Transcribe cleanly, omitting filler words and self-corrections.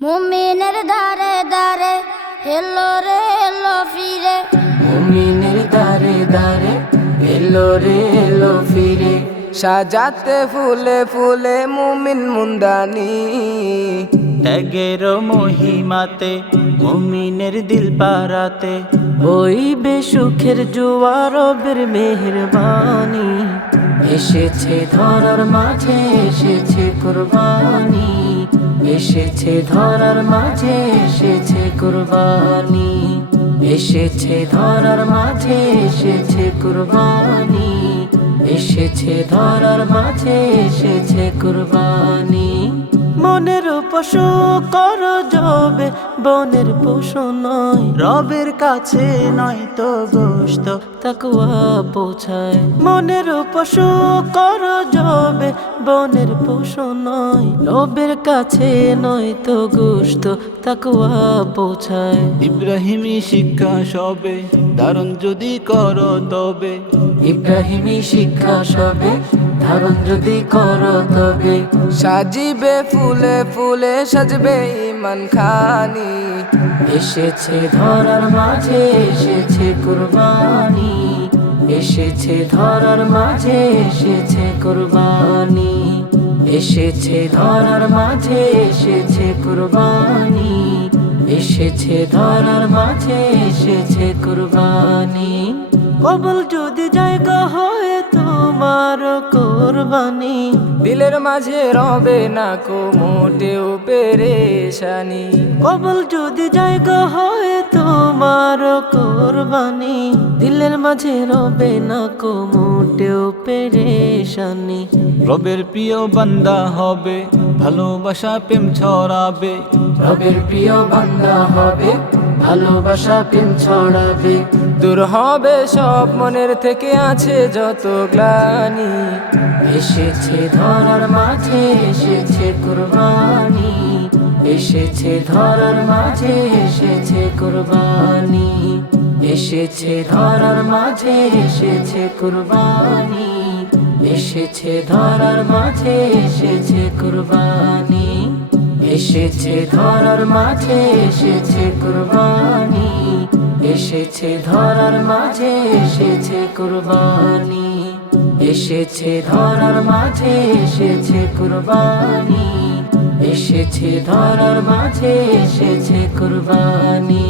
মুমিনের দারে দারে এলো রে এলো ফিরে, মুমিনের দারে দারে এলো রে এলো ফিরে। সাজাতে ফুলে ফুলে মুমিন মুন্দানি, ত্যাগের মহিমাতে মুমিনের দিল পারাতে বইবে সুখের জোয়ার রবের মেহেরবানি। এসেছে ধরার মাঝে এসেছে কুরবানি, এসেছে ধরার মাঝে এসেছে কুরবানি, এসেছে ধরার মাঝে এসেছে কুরবানি, এসেছে ধরার মাঝে এসেছে কুরবানি। মনের পশু কর জবে বনের পশু নয়, রবের কাছে নয় তো গোশত তাকওয়া পৌঁছায়। মনের পশু কর জবে বনের পশু নয়, রবের কাছে নয় তো গোশত তাকওয়া পৌঁছায়। ইব্রাহিমী শিক্ষা সবে ধারণ যদি করো তবে, ইব্রাহিমী শিক্ষা সবে ধারণ যদি করো তবে, সাজিবে ফুলে ফুলে সাজবে ঈমান খানি। এসেছে ধরার মাঝে এসেছে কুরবানি, এসেছে ধরার মাঝে এসেছে কুরবানি, এসেছে ধরার মাঝে এসেছে কুরবানি, এসেছে ধরার মাঝে এসেছে কুরবানি। কবুল যদি জায়গা হয় তোমার কুরবানি, দিলের মাঝে রবে না কো মোটেও পেরেশানি। কবুল যদি জায়গা হয় তোমার কুরবানি, দিলের মাঝে রবে না কো মোটেও পেরেশানি। রবের প্রিয় বান্দা হবে ভালোবাসা প্রেম ছড়াবে, রবের প্রিয় বান্দা হবে ভালোবাসা প্রেম ছড়াবে। দূর হবে সব মনের থেকে আছে যত গ্লানি, এসেছে ধরার মাঝে এসেছে কুরবানি, এসেছে ধরার মাঝে এসেছে কুরবানি, এসেছে ধরার মাঝে এসেছে কুরবানি, এসেছে ধরার মাঝে এসেছে কুরবানি, এসেছে ধরার মাঝে এসেছে কুরবানি, এসেছে ধরার মাঝে এসেছে কুরবানি, এসেছে ধরার মাঝে এসেছে কুরবানি, এসেছে ধরার মাঝে এসেছে কুরবানি।